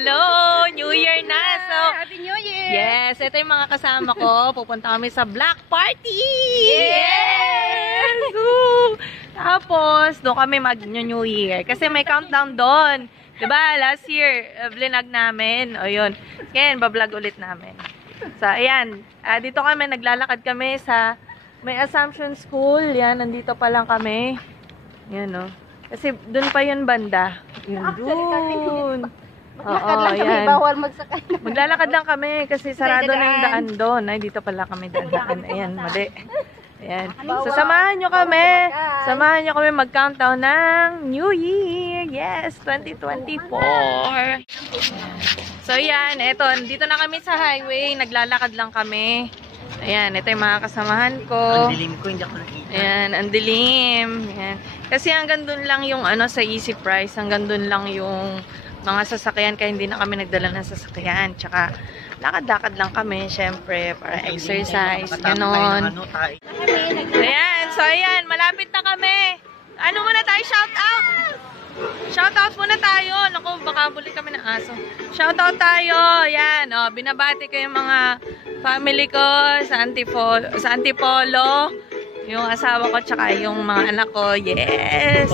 Hello! New Year na! So, Happy New Year! yes, ito yung mga kasama ko. Pupunta kami sa Black Party! Yes! Woo! Tapos, doon kami mag-New Year. Kasi may countdown doon. Diba? Last year, vlog namin. O yun. Ngayon, bablog ulit namin. So, ayan. Dito kami, naglalakad kami sa may Assumption School. Yan, nandito pa lang kami. Yan, o. Kasi doon pa yun banda. Yun doon. Maglakad lang kami, bawal magsakay. Maglalakad lang kami kasi sarado na yung daan doon. Ay, dito pala kami dadaan. Ayan, mali. Ayan. So, samahan nyo kami. Samahan nyo kami mag-countdown ng New Year. Yes, 2024. So, yan. Eto, dito na kami sa highway. Naglalakad lang kami. Ayan, ito yung mga kasamahan ko. Ang dilim ko, hindi ako nakita. Ayan, ang dilim. Ayan. Kasi hanggang doon lang yung ano sa easy price. Hanggang doon lang yung mga sasakyan. Kaya hindi na kami nagdala ng sasakyan. Tsaka, lakad-lakad lang kami, syempre, para exercise, ganon. Ayan, so ayan, malapit na kami. Ano muna tayo, shout out? Shout out muna tayo. Naku, baka buli kami ng aso. Shout out tayo. Ayan, oh, binabati ko yung mga family ko sa Antipolo. Yung asawa ko, tsaka yung mga anak ko. Yes!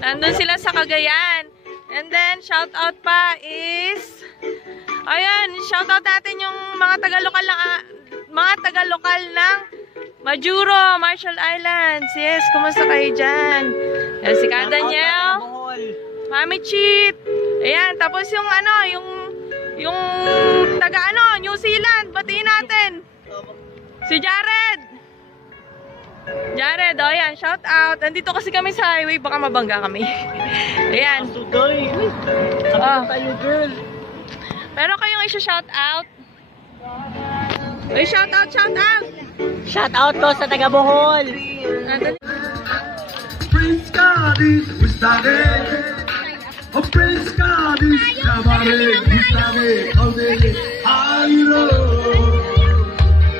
Nandun sila sa Cagayan. And then, shout out pa is... Ayan, shout out natin yung mga taga-lokal ng Majuro, Marshall Islands. Yes, kumusta kayo dyan? Yan, si Ka Daniel, Mami Cheat. Ayan, tapos yung ano, yung taga ano, New Zealand, batiin natin. Si Jared. Jared, oh yan, shout out. Nandito kasi kami sa highway, baka mabangga kami. Ayan. Oh. Pero kayong isa-shout out. Ay, shout out, shout out. Shout out to sa taga Bohol. Prince Cadiz, Ustane. Oh, Prince Cadiz, Nabare, Ustane, Audele, Ayro.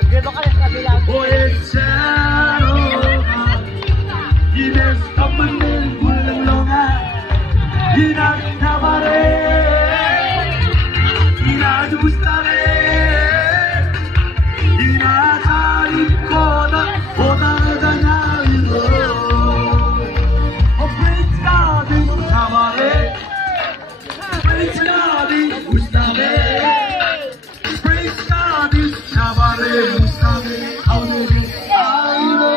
Dito ka sa kabila. Oetsero. Ines Kamanil, Bulalonga. Inak Nabare. Inad Ustane. Inad Ayro. Oda na Ayro. Oh, Prince Cadiz, Nabare. Prince Cadiz, Ustane. Prince Cadiz, Nabare, Ustane, Audele, Ayro.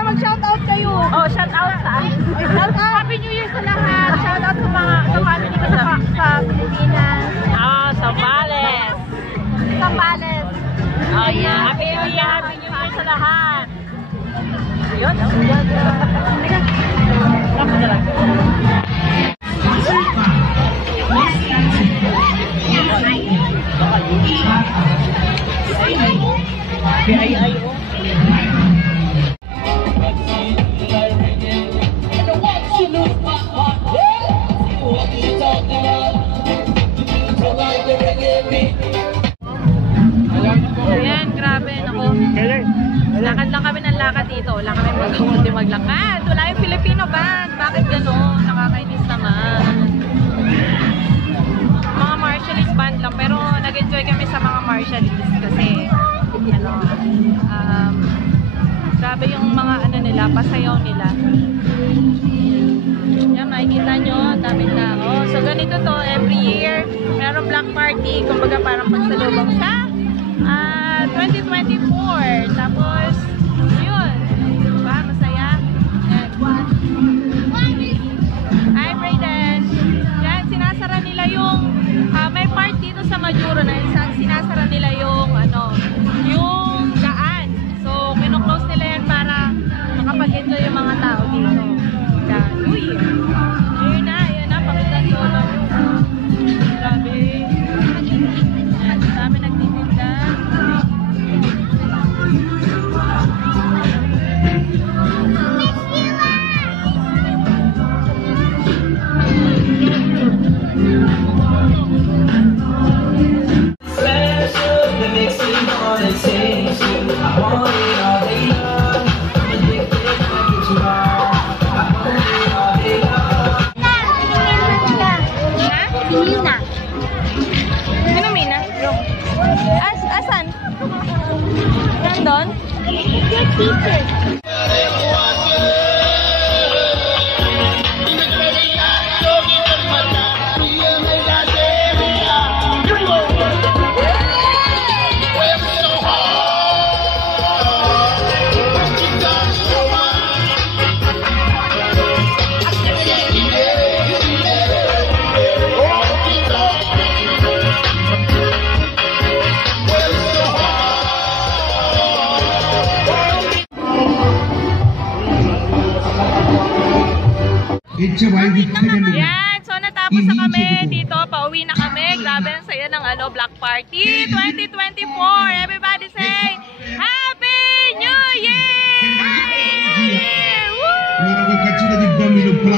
Mag-shoutout kayo. Oh, shout out sa Happy New Year sa lahat. Shoutout sa mga family ko sa Pilipinas. Sambales. Sambales. Oh, yeah. Happy New Year sa lahat. Yun. Ayan, grabe. Naku. Lakad lang kami ng lakad dito. Wala kami maglakad. Wala yung Filipino band. Bakit gano'n? Nakakainis naman. Mga martialist band lang. Pero nag-enjoy kami sa mga martialist. Kasi, ano, grabe yung mga ano nila, pasayaw nila. Yan, makikita nyo, daming tao. So, ganito to, every year, meron Black Party. Kumbaga parang pagsalubong sa 2024. Tapos, yun. Diba? Masaya. It's a wild Yan, so natapos na kami dito, pauwi na kami. Grabe ang saya ng Black Party 2024. Everybody say, Happy New Year! Happy New Year! Woo!